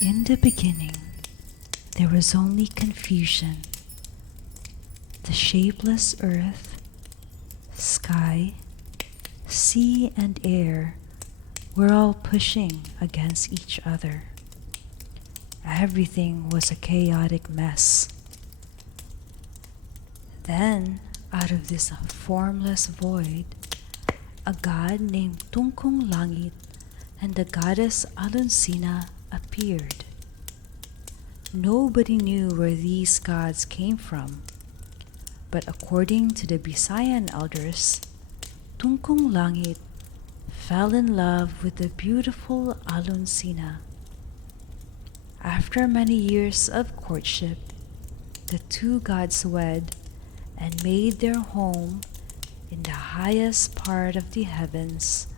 In the beginning, there was only confusion. The shapeless earth, sky, sea, and air were all pushing against each other. Everything was a chaotic mess. Then, out of this formless void, a god named Tungkung Langit and the goddess Alunsina appeared. Nobody knew where these gods came from, but according to the Visayan elders, Tungkung Langit fell in love with the beautiful Alunsina. After many years of courtship, the two gods wed and made their home in the highest part of the heavens,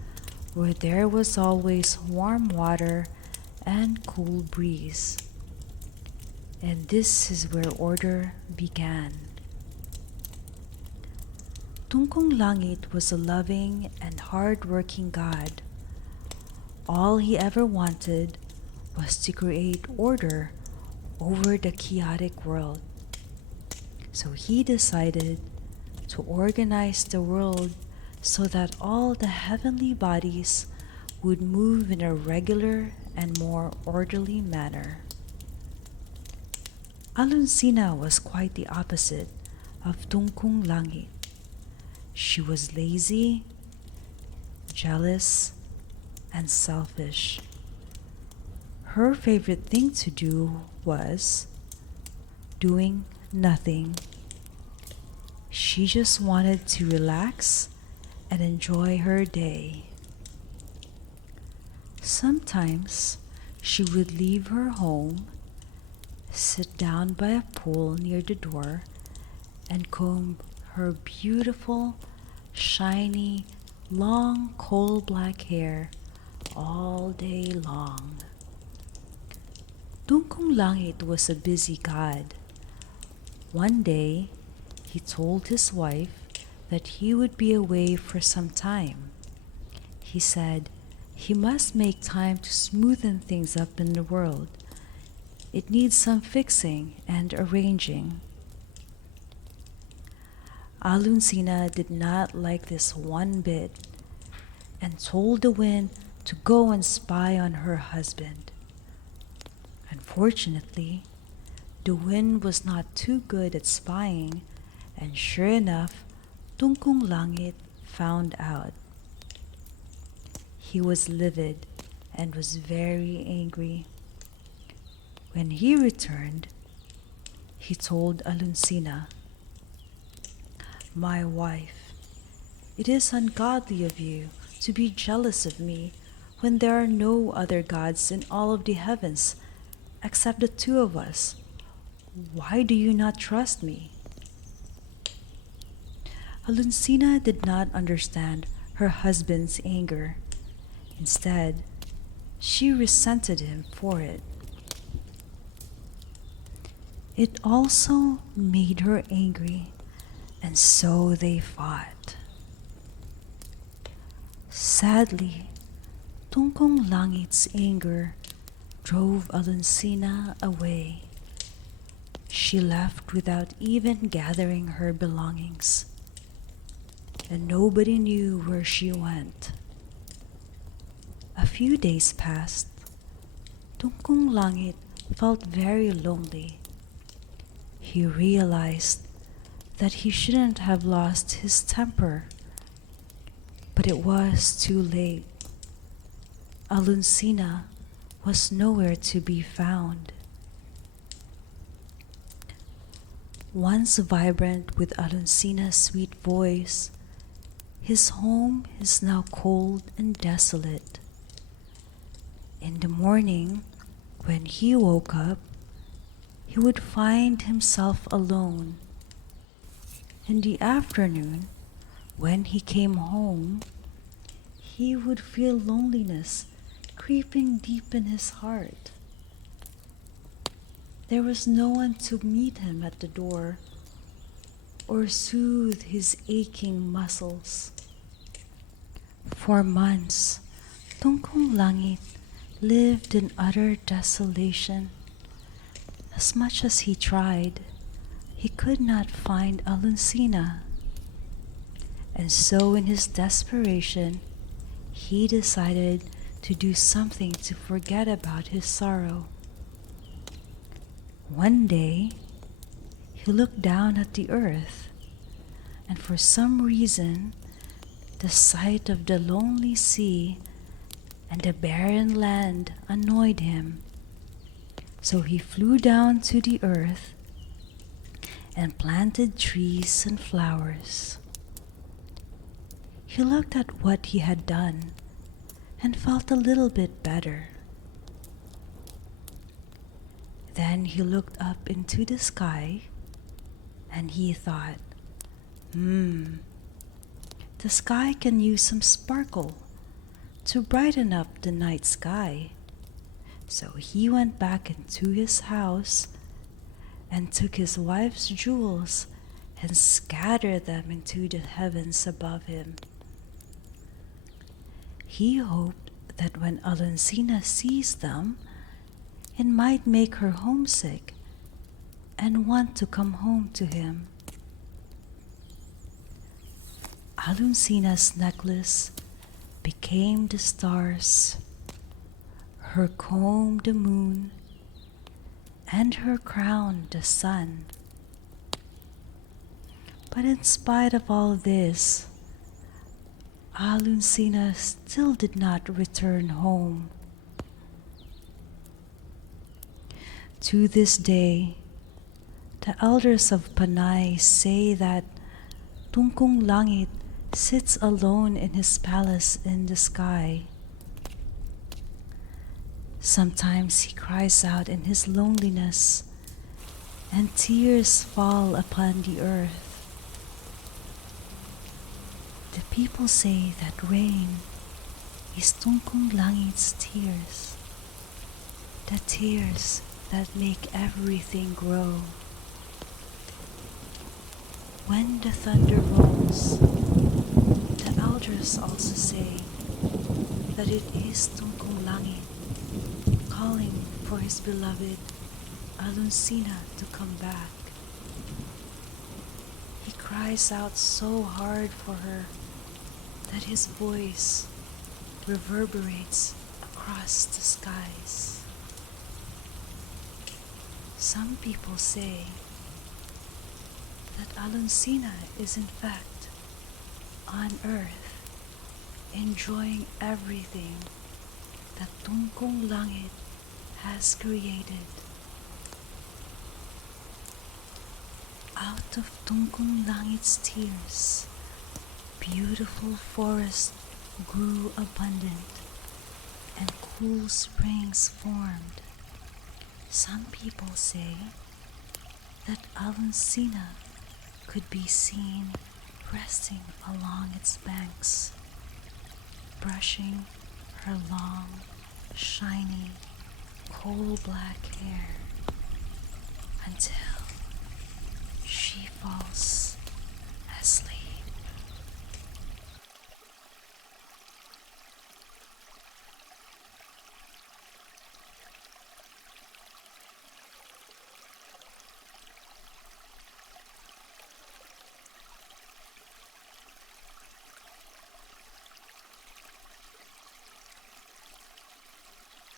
where there was always warm water and cool breeze. And this is where order began. Tungkung Langit was a loving and hard-working god. All he ever wanted was to create order over the chaotic world. So he decided to organize the world so that all the heavenly bodies would move in a regular and more orderly manner. Alunsina was quite the opposite of Tungkung Langit. She was lazy, jealous, and selfish. Her favorite thing to do was doing nothing. She just wanted to relax and enjoy her day. Sometimes she would leave her home, sit down by a pool near the door, and comb her beautiful, shiny, long coal-black hair all day long. Tungkung Langit was a busy god. One day, he told his wife that he would be away for some time. He said he must make time to smoothen things up in the world. It needs some fixing and arranging. Alunsina did not like this one bit and told the wind to go and spy on her husband. Unfortunately, the wind was not too good at spying, and sure enough, Tungkung Langit found out. He was livid and was very angry. When he returned, he told Alunsina, "My wife, it is ungodly of you to be jealous of me when there are no other gods in all of the heavens except the two of us. Why do you not trust me?" Alunsina did not understand her husband's anger. Instead, she resented him for it. It also made her angry, and so they fought. Sadly, Tungkung Langit's anger drove Alunsina away. She left without even gathering her belongings, and nobody knew where she went. A few days passed. Tungkung Langit felt very lonely. He realized that he shouldn't have lost his temper, but it was too late. Alunsina was nowhere to be found. Once vibrant with Alunsina's sweet voice, his home is now cold and desolate. In the morning, when he woke up, he would find himself alone. In the afternoon, when he came home, he would feel loneliness creeping deep in his heart. There was no one to meet him at the door or soothe his aching muscles. For months, Tungkung Langit lived in utter desolation. As much as he tried, he could not find Alunsina. And so in his desperation, he decided to do something to forget about his sorrow. One day, he looked down at the earth, and for some reason, the sight of the lonely sea and the barren land annoyed him. So he flew down to the earth and planted trees and flowers. He looked at what he had done and felt a little bit better. Then he looked up into the sky and he thought, the sky can use some sparkle to brighten up the night sky. So he went back into his house and took his wife's jewels and scattered them into the heavens above him. He hoped that when Alunsina sees them, it might make her homesick and want to come home to him. Alunsina's necklace became the stars, her comb the moon, and her crown the sun. But in spite of all this, Alunsina still did not return home. To this day, the elders of Panay say that Tungkung Langit sits alone in his palace in the sky. Sometimes he cries out in his loneliness, and tears fall upon the earth. The people say that rain is Tungkung Langit's tears, the tears that make everything grow. When the thunder rolls, the elders also say that it is Tungkung Langit calling for his beloved Alunsina to come back. He cries out so hard for her that his voice reverberates across the skies. Some people say that Alunsina is in fact on earth, enjoying everything that Tungkung Langit has created. Out of Tungkung Langit's tears, beautiful forests grew abundant and cool springs formed. Some people say that Alunsina could be seen resting along its banks, brushing her long, shiny, coal-black hair until she falls asleep.